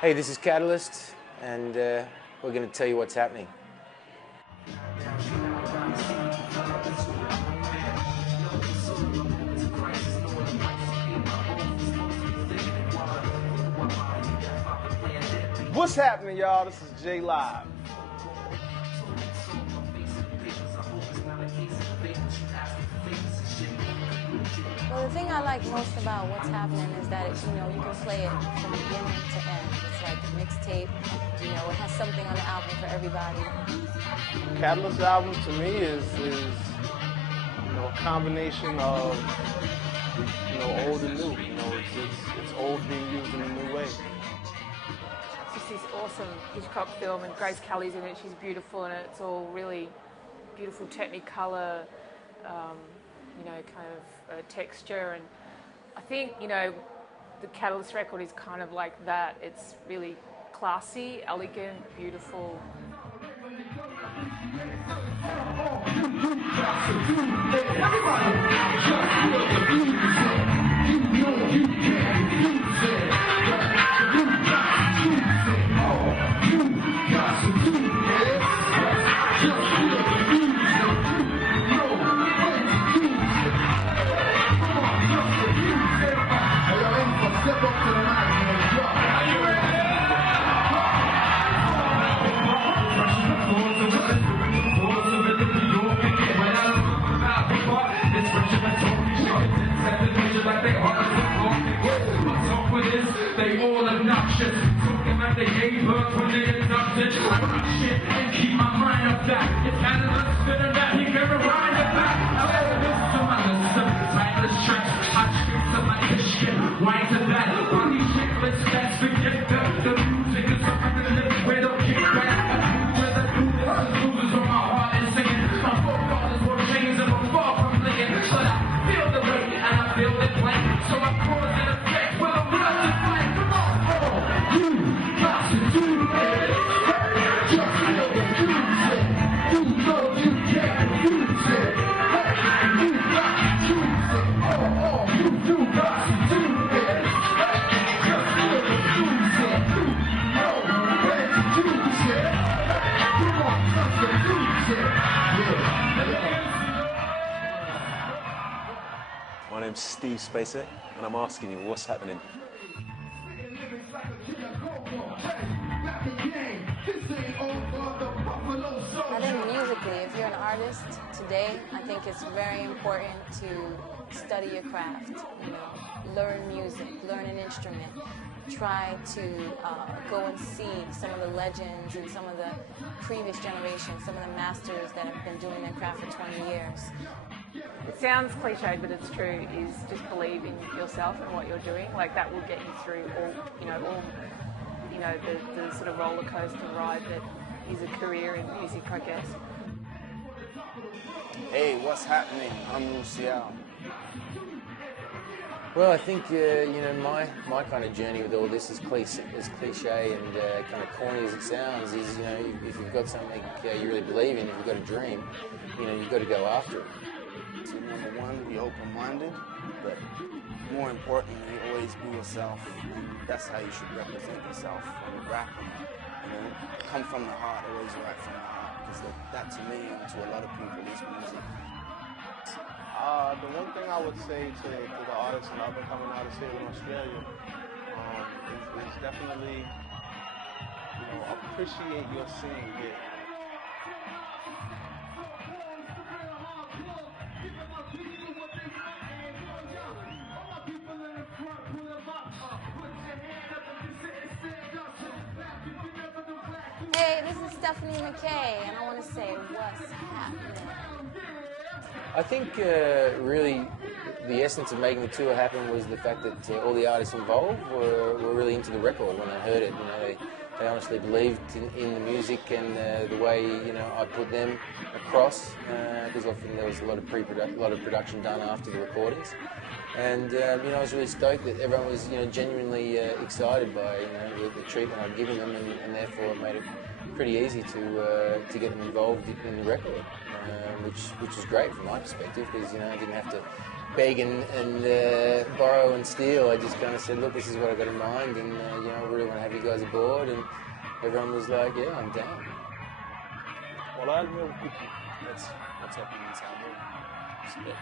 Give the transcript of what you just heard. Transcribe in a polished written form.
Hey, this is Katalyst, and we're going to tell you what's happening. What's happening, y'all? This is J Live. Well, the thing I like most about what's happening is that you can play it from beginning to end. It's like a mixtape. It has something on the album for everybody. Katalyst album to me is a combination of old and new. It's old being used in a new way. It's just this awesome Hitchcock film, and Grace Kelly's in it. She's beautiful in it. It's all really beautiful Technicolor, kind of texture, and I think the Katalyst record is kind of like that. It's really classy, elegant, beautiful. They all obnoxious, talking like they gave birth when they adopted. I rock shit and keep my mind up that. If Katalyst spinning that, he can rewind it back. I better listen to my listen, timeless tracks. I street to my Michigan, wine to that. While these chicklets, let's forget the music is something to live where don't kick back. Where the losers on my heart is singing. My forefathers wore chains and were far from blinging. But I feel the weight and I feel the blank. So I cause an effect with a will to fight. Come on, you got to do it. Just feel the music. You know you can't lose it. You got to choose it. You got to do it. Just feel the music. You know when to choose it. Come on, just to choose it. My name's Steve Spacek, and I'm asking you, what's happening? I think musically, if you're an artist today, I think it's very important to study your craft, learn music, learn an instrument, try to go and see some of the legends and some of the previous generations, some of the masters that have been doing their craft for 20 years. It sounds cliched, but it's true, is just believe in yourself and what you're doing. Like, that will get you through all the sort of roller coaster ride that is a career in music, I guess. Hey, what's happening? I'm Lucial. Well, I think my kind of journey with all this is cliche and kind of corny as it sounds. Is if you've got something you really believe in, if you've got a dream, you've got to go after it. So number one, be open-minded, but more importantly, always be yourself. And that's how you should represent yourself when you rap. Come from the heart, always write from the heart, because that to me and to a lot of people is music. The one thing I would say to the artists and up-and-coming artists here in Australia is definitely, appreciate your scene here. Hey, this is Stephanie McKay, and I want to say what's happening. I think really the essence of making the tour happen was the fact that all the artists involved were really into the record when they heard it. They honestly believed in the music and the way I put them across, because often there was a lot of production done after the recordings. And I was really stoked that everyone was genuinely excited by the treatment I'd given them, and therefore it made it pretty easy to get them involved in the record, which was great from my perspective, because I didn't have to beg and borrow and steal. I just kind of said, look, this is what I got in mind, and you know, I really want to have you guys aboard. And everyone was like, yeah, I'm down. والله المهم كوكي. That's what's happening inside me.